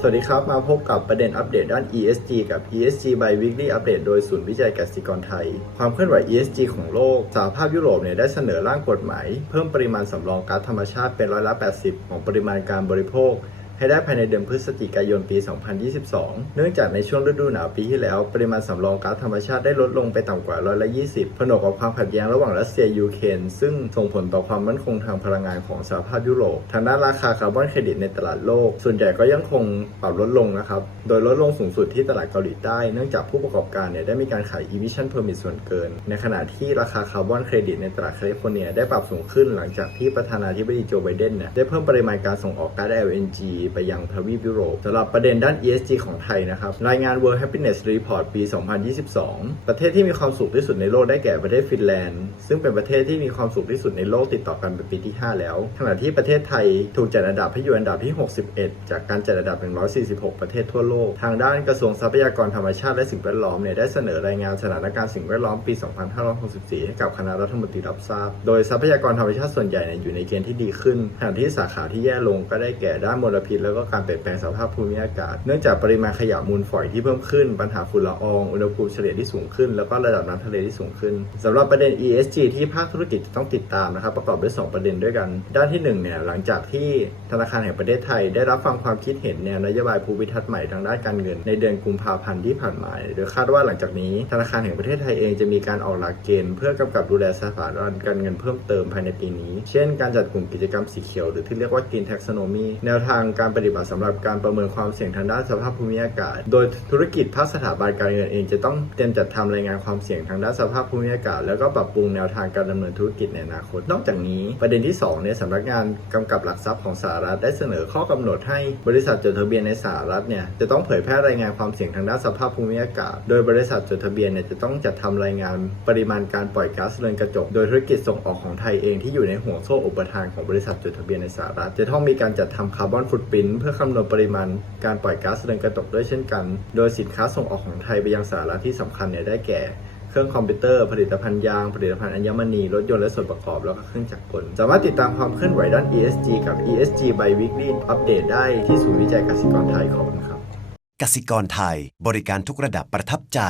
สวัสดีครับ มาพบกับประเด็นอัปเดตด้าน ESG กับ ESG by Weekly Update โดยศูนย์วิจัยกสิกรไทย ความเคลื่อนไหว ESG ของโลก สหภาพยุโรปเนี่ยได้เสนอร่างกฎหมาย เพิ่มปริมาณสำรองก๊าซธรรมชาติเป็นร้อยละ 80 ของปริมาณการบริโภค ให้ได้ภายในเดือนพฤศจิกายนปี 2022 เนื่องจากในช่วงฤดูหนาวปีที่แล้ว ปริมาณสำรองก๊าซธรรมชาติได้ลดลงไปต่ำกว่าร้อยละ 20 ผนวกกับความขัดแย้งระหว่างรัสเซียยูเครนซึ่งส่งผลต่อความมั่นคงทางพลังงานของสหภาพยุโรป ทางด้านราคาคาร์บอนเครดิตในตลาดโลก ส่วนใหญ่ก็ยังคงปรับลดลงนะครับ โดยลดลงสูงสุดที่ตลาดเกาหลีใต้ เนื่องจากผู้ประกอบการเนี่ยได้มีการขาย emission permit ส่วนเกิน ในขณะที่ราคาคาร์บอนเครดิตในตลาดแคลิฟอร์เนียได้ปรับสูงขึ้นหลังจากที่ประธานาธิบดีโจไบเดนเนี่ยได้เพิ่มปริมาณการส่งออกก๊าซ LNG ไปยังทวีปยุโรปสำหรับประเด็นด้าน ESG ของไทยนะครับ รายงาน World Happiness Report ปี 2022 ประเทศที่มีความสุขที่สุดในโลกได้แก่ประเทศฟินแลนด์ ซึ่งเป็นประเทศที่มีความสุขที่สุดในโลกติดต่อกันเป็นปีที่ 5 แล้ว ขณะที่ประเทศไทยถูกจัดอันดับให้อยู่อันดับที่ 61 จากการจัดอันดับ 146 ประเทศทั่วโลก ทางด้านกระทรวงทรัพยากรธรรมชาติและสิ่งแวดล้อมเนี่ยได้เสนอรายงานสถานการณ์สิ่งแวดล้อมปี 2564 ให้กับคณะรัฐมนตรีรับทราบ โดยทรัพยากรธรรมชาติส่วนใหญ่เนี่ยอยู่ในเกณฑ์ที่ดีขึ้นขณะที่สาขาที่แย่ลงก็ได้แก่ด้านมลพิษแล้วก็การเปลี่ยนแปลงสภาพภูมิอากาศ เนื่องจากปริมาณขยะมูลฝอยที่เพิ่มขึ้น ปัญหาฝุ่นละออง อุณหภูมิเฉลี่ยที่สูงขึ้น แล้วก็ระดับน้ำทะเลที่สูงขึ้นสำหรับประเด็น ESG ที่ภาคธุรกิจจะต้องติดตามนะครับ ประกอบด้วย 2 ประเด็นด้วยกัน ด้านที่1เนี่ยหลังจากที่ธนาคารแห่งประเทศไทย ได้รับฟังความคิดเห็นแนวนโยบายภูมิทัศน์ใหม่ทางด้านการเงิน ในเดือนกุมภาพันธ์ที่ผ่านมาโดยคาดว่าหลังจากนี้ธนาคารแห่งประเทศไทยเองจะมีการออกหลักเกณฑ์เพื่อกำกับดูแลสถาบันการเงินเพิ่มเติมภายในปีนี้ เช่น การจัดกลุ่มกิจกรรมสีเขียวหรือที่เรียกว่า Green Taxonomy แนวทางการปฏิบัติสำหรับการประเมินความเสี่ยงทางด้านสภาพภูมิอากาศ โดยธุรกิจภาคสถาบันการเงินเองจะต้องเตรียมจัดทำรายงานความเสี่ยงทางด้านสภาพภูมิอากาศ แล้วก็ปรับปรุงแนวทางการดำเนินธุรกิจในอนาคต นอกจากนี้ประเด็นที่2เนี่ยสำนักงานกำกับหลักทรัพย์ของสหรัฐได้เสนอข้อกำหนดให้บริษัทจดทะเบียนในสหรัฐเนี่ยจะต้องเผยแพร่รายงานความเสี่ยงทางด้านสภาพภูมิอากาศ โดยบริษัทจดทะเบียนเนี่ยจะต้องจัดทำรายงานปริมาณการปล่อยก๊าซเรือนกระจก โดยธุรกิจส่งออกของไทยเองที่อยู่ในห่วงโซ่อุปทานของบริษัทจดทะเบียนในสหรัฐ จะต้องมีการจัดทำคาร์บอนฟุตปรินเพื่อคำนวณปริมาณการปล่อยก๊าซเรือนกระจกด้วยเช่นกัน โดยสินค้าส่งออกของไทยไปยังสหรัฐที่สำคัญเนี่ยได้แก่เครื่องคอมพิวเตอร์ผลิตภัณฑ์ยาง ผลิตภัณฑ์อัญมณี รถยนต์และส่วนประกอบ แล้วก็เครื่องจักรกล สามารถติดตามความเคลื่อนไหวด้าน ESG กับ ESG by Weekly Update ได้ที่ศูนย์วิจัยกสิกรไทยขอบคุณครับกสิกรไทย บริการทุกระดับประทับใจ